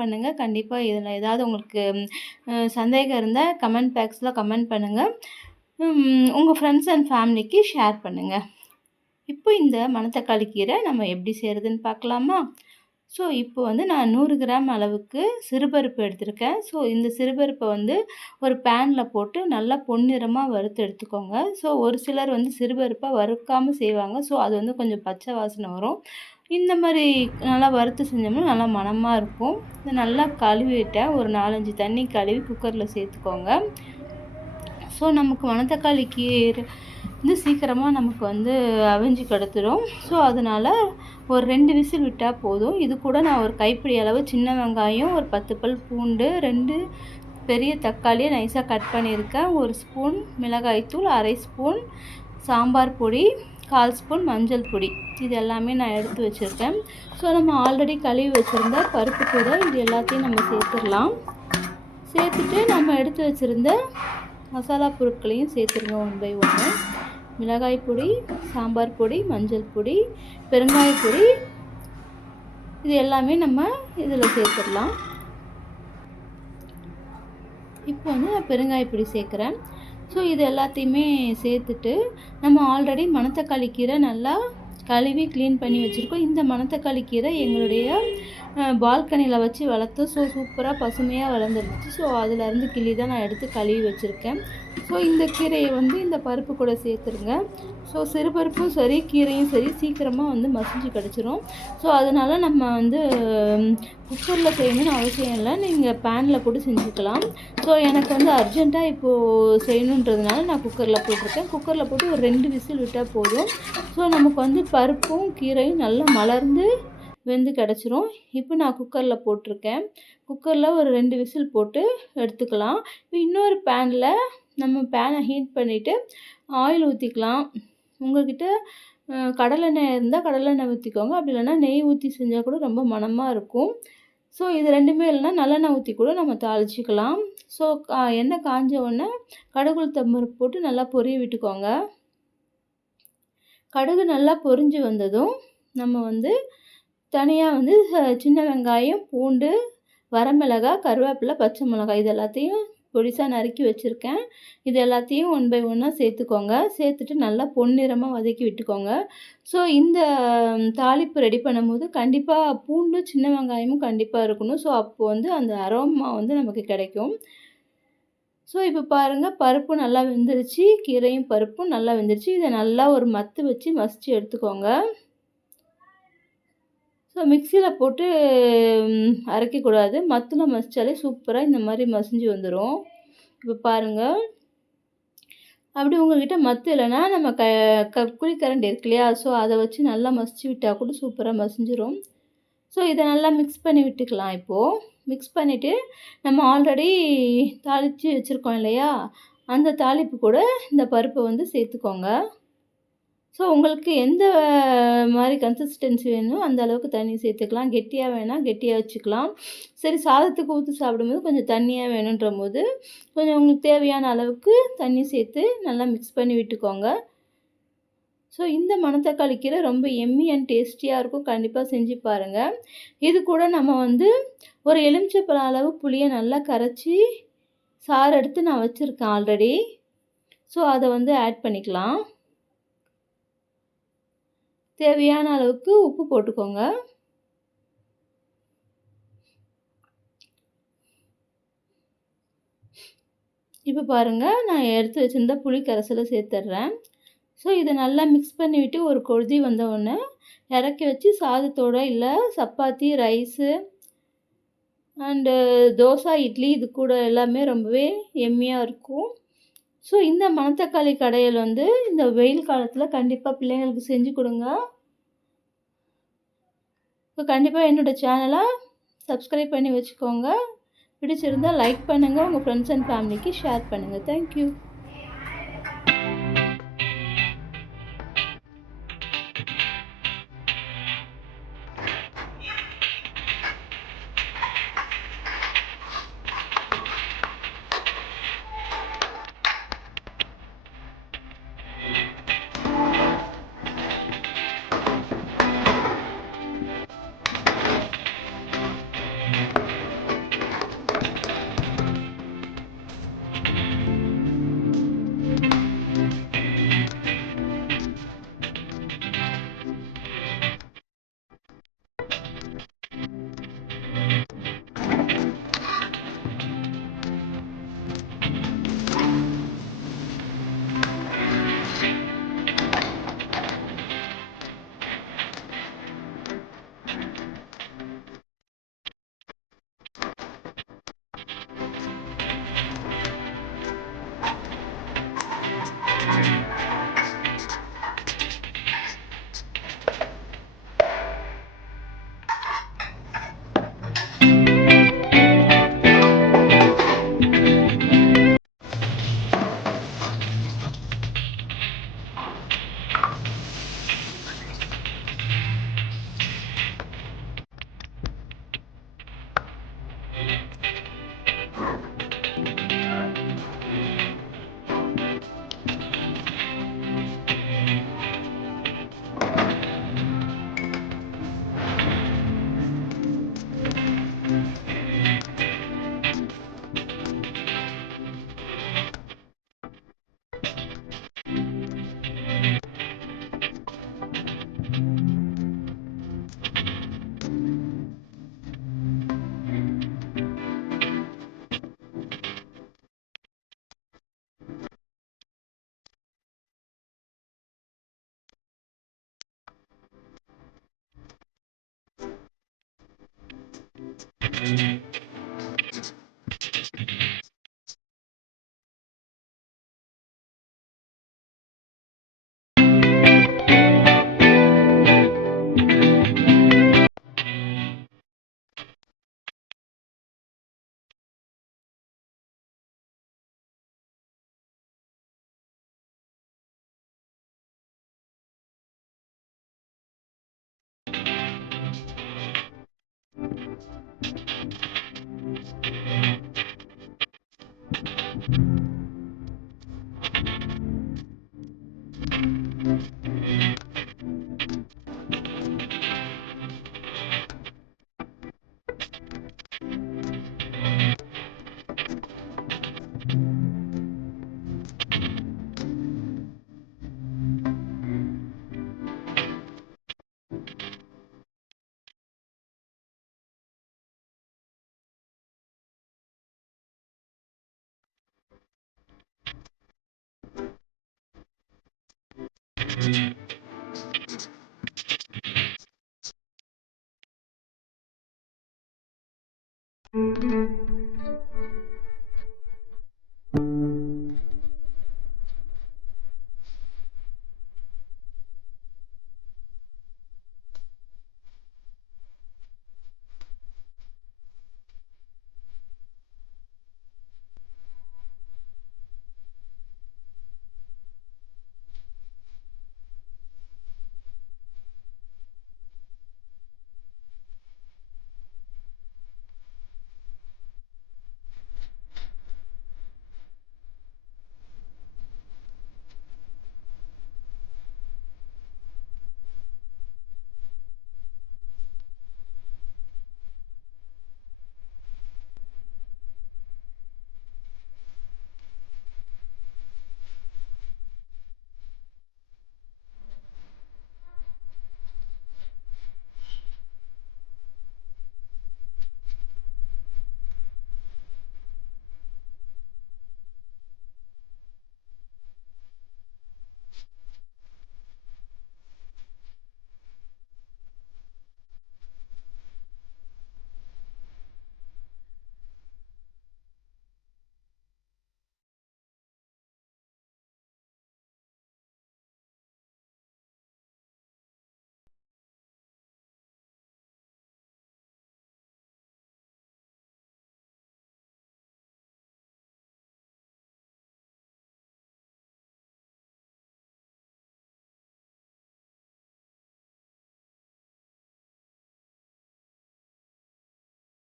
பண்ணுங்கள். கண்டிப்பாக இதில் ஏதாவது உங்களுக்கு சந்தேகம் இருந்தால் கமெண்ட் பாக்ஸில் கமெண்ட் பண்ணுங்கள். உங்கள் ஃப்ரெண்ட்ஸ் அண்ட் ஃபேமிலிக்கு ஷேர் பண்ணுங்கள். இப்போ இந்த மணத்தக்காளி கீரை நம்ம எப்படி செய்கிறதுன்னு பார்க்கலாமா? ஸோ இப்போ வந்து நான் 100 கிராம் அளவுக்கு சிறுபருப்பு எடுத்திருக்கேன். ஸோ இந்த சிறுபருப்பை வந்து ஒரு பேனில் போட்டு நல்லா பொன்னிறமாக வறுத்து எடுத்துக்கோங்க. ஸோ ஒரு சிலர் வந்து சிறுபருப்பை வறுக்காமல் செய்வாங்க. ஸோ அது வந்து கொஞ்சம் பச்சை வாசனை வரும். இந்த மாதிரி நல்லா வறுத்து செஞ்சோம்னா நல்லா மணமாக இருக்கும். இதை நல்லா கழுவிட்டேன். ஒரு 4-5 தண்ணி கழுவி குக்கரில் சேர்த்துக்கோங்க. ஸோ நமக்கு மணத்தக்காளி கீரை வந்து சீக்கிரமாக நமக்கு வந்து அவிஞ்சு கிடத்துடும். ஸோ அதனால் ஒரு 2 விசில் விட்டால் போதும். இது கூட நான் ஒரு கைப்பிடி அளவு சின்ன வெங்காயம், ஒரு 10 பல் பூண்டு, 2 பெரிய தக்காளியை நைஸாக கட் பண்ணியிருக்கேன், 1 ஸ்பூன் மிளகாய்த்தூள், 1/2 ஸ்பூன் சாம்பார் பொடி, 1/4 ஸ்பூன் மஞ்சள் பொடி, இது எல்லாமே நான் எடுத்து வச்சுருக்கேன். ஸோ நம்ம ஆல்ரெடி கழுவி வச்சுருந்த பருப்பு கூட இது எல்லாத்தையும் நம்ம சேர்த்துடலாம். சேர்த்துட்டு நம்ம எடுத்து வச்சுருந்த மசாலா பொருட்களையும் சேர்த்துருங்க ஒன் பை ஒன்று. மிளகாய் பொடி, சாம்பார் பொடி, மஞ்சள் பொடி, பெருங்காய பொடி, இது எல்லாமே நம்ம இதில் சேர்த்துடலாம். இப்போ வந்து நான் பெருங்காய பொடி சேர்க்குறேன். ஸோ இது எல்லாத்தையுமே சேர்த்துட்டு நம்ம ஆல்ரெடி மணத்தக்காளி கீரை நல்லா கழுவி க்ளீன் பண்ணி வச்சுருக்கோம். இந்த மணத்தக்காளி கீரை எங்களுடைய பால்கனியில் வச்சு வளர்த்து ஸோ சூப்பராக பசுமையாக வளர்ந்துருந்துச்சு. ஸோ அதிலேருந்து கிள்ளி தான் நான் எடுத்து கழுவி வச்சுருக்கேன். ஸோ இந்த கீரையை வந்து இந்த பருப்பு கூட சேர்த்துருங்க. ஸோ சிறுபருப்பும் சரி கீரையும் சரி சீக்கிரமாக வந்து மசிஞ்சு கிடச்சிரும். ஸோ அதனால் நம்ம வந்து குக்கரில் செய்யணும்னு அவசியம் இல்லை, நீங்கள் பேனில் போட்டு செஞ்சுக்கலாம். ஸோ எனக்கு வந்து அர்ஜெண்ட்டாக இப்போது செய்யணுன்றதுனால நான் குக்கரில் போட்டிருக்கேன். குக்கரில் போட்டு ஒரு 2 விசில் விட்டால் போதும். ஸோ நமக்கு வந்து பருப்பும் கீரையும் நல்லா மலர்ந்து வெந்து கிடச்சிரும். இப்போ நான் குக்கரில் போட்டிருக்கேன். குக்கரில் ஒரு 2 விசில் போட்டு எடுத்துக்கலாம். இப்போ இன்னொரு பேனில் நம்ம பேனை ஹீட் பண்ணிவிட்டு ஆயில் ஊற்றிக்கலாம். உங்கள்கிட்ட கடலெண்ணெய் இருந்தால் கடலெண்ணெய் ஊற்றிக்கோங்க. அப்படி இல்லைன்னா நெய் ஊற்றி செஞ்சால் கூட ரொம்ப மணமாக இருக்கும். ஸோ இது ரெண்டுமே இல்லைன்னா நல்லெண்ணெய் ஊற்றி கூட நம்ம தாளிச்சிக்கலாம். ஸோ எண்ணெய் காஞ்ச உடனே கடுகு உளுத்தம் பருப்பு போட்டு நல்லா பொரிய விட்டுக்கோங்க. கடுகு நல்லா பொரிஞ்சு வந்ததும் நம்ம வந்து தனியாக வந்து சின்ன வெங்காயம், பூண்டு, வரமிளகாய், கருவேப்பிலை, பச்சை மிளகாய் இது எல்லாத்தையும் பொடிசாக நறுக்கி வச்சுருக்கேன். இது எல்லாத்தையும் ஒன் பை ஒன்னாக சேர்த்துக்கோங்க. சேர்த்துட்டு நல்லா பொன்னிறமாக வதக்கி விட்டுக்கோங்க. ஸோ இந்த தாளிப்பு ரெடி பண்ணும்போது கண்டிப்பாக பூண்டும் சின்ன வெங்காயமும் கண்டிப்பாக இருக்கணும். ஸோ அப்போது வந்து அந்த அரோமா வந்து நமக்கு கிடைக்கும். ஸோ இப்போ பாருங்கள், பருப்பு நல்லா வெந்துருச்சு, கீரையும் பருப்பும் நல்லா வெந்துருச்சு. இதை நல்லா ஒரு மத்து வச்சு மசித்து எடுத்துக்கோங்க. ஸோ மிக்சியில் போட்டு அரைக்கக்கூடாது, மத்தில் மசித்தாலே சூப்பராக இந்த மாதிரி மசிஞ்சு வந்துடும். இப்போ பாருங்கள், அப்படி உங்கள்கிட்ட மத்து இல்லைன்னா நம்ம குழிக்கரண்டி இருக்கு இல்லையா, ஸோ அதை வச்சு நல்லா மசிச்சு விட்டால் கூட சூப்பராக மசிஞ்சிரும். ஸோ இதை நல்லா மிக்ஸ் பண்ணி விட்டுக்கலாம். இப்போது மிக்ஸ் பண்ணிவிட்டு நம்ம ஆல்ரெடி தாளித்து வச்சுருக்கோம் இல்லையா, அந்த தாளிப்பு கூட இந்த பருப்பை வந்து சேர்த்துக்கோங்க. ஸோ உங்களுக்கு எந்த மாதிரி கன்சிஸ்டன்சி வேணுமோ அந்த அளவுக்கு தண்ணி சேர்த்துக்கலாம். கெட்டியாக வேணால் கெட்டியாக வச்சுக்கலாம். சரி சாதத்துக்கு ஊற்றி சாப்பிடும்போது கொஞ்சம் தண்ணியாக வேணுன்ற போது கொஞ்சம் உங்களுக்கு தேவையான அளவுக்கு தண்ணி சேர்த்து நல்லா மிக்ஸ் பண்ணி விட்டுக்கோங்க. ஸோ இந்த மணத்தக்காளி கீரை ரொம்ப எம்மி அண்ட் டேஸ்டியாக இருக்கும். கண்டிப்பாக செஞ்சு பாருங்கள். இது கூட நம்ம வந்து ஒரு எலுமிச்சைப்பழம் அளவு புளியை நல்லா கரைச்சி சாறு எடுத்து நான் வச்சுருக்கேன் ஆல்ரெடி. ஸோ அதை வந்து ஆட் பண்ணிக்கலாம். தேவையான அளவுக்கு உப்பு போட்டுக்கோங்க. இப்போ பாருங்கள், நான் எடுத்து வச்சுருந்த புளி கரைசலை சேர்த்துட்றேன். ஸோ இதை நல்லா மிக்ஸ் பண்ணிவிட்டு ஒரு கொதி வந்தவுடனே இறக்கி வச்சு சாதத்தோடு இல்லை சப்பாத்தி, ரைஸு அண்டு தோசை, இட்லி இது கூட எல்லாமே ரொம்பவே எம்மியாக இருக்கும். ஸோ இந்த மணத்தக்காளி கடையில் வந்து இந்த வெயில் காலத்தில் கண்டிப்பாக பிள்ளைங்களுக்கு செஞ்சு கொடுங்க. ஸோ கண்டிப்பாக என்னோடய சேனலை சப்ஸ்கிரைப் பண்ணி வச்சுக்கோங்க. பிடிச்சிருந்தால் லைக் பண்ணுங்கள், உங்கள் ஃப்ரெண்ட்ஸ் அண்ட் ஃபேமிலிக்கு ஷேர் பண்ணுங்கள். தேங்க்யூ.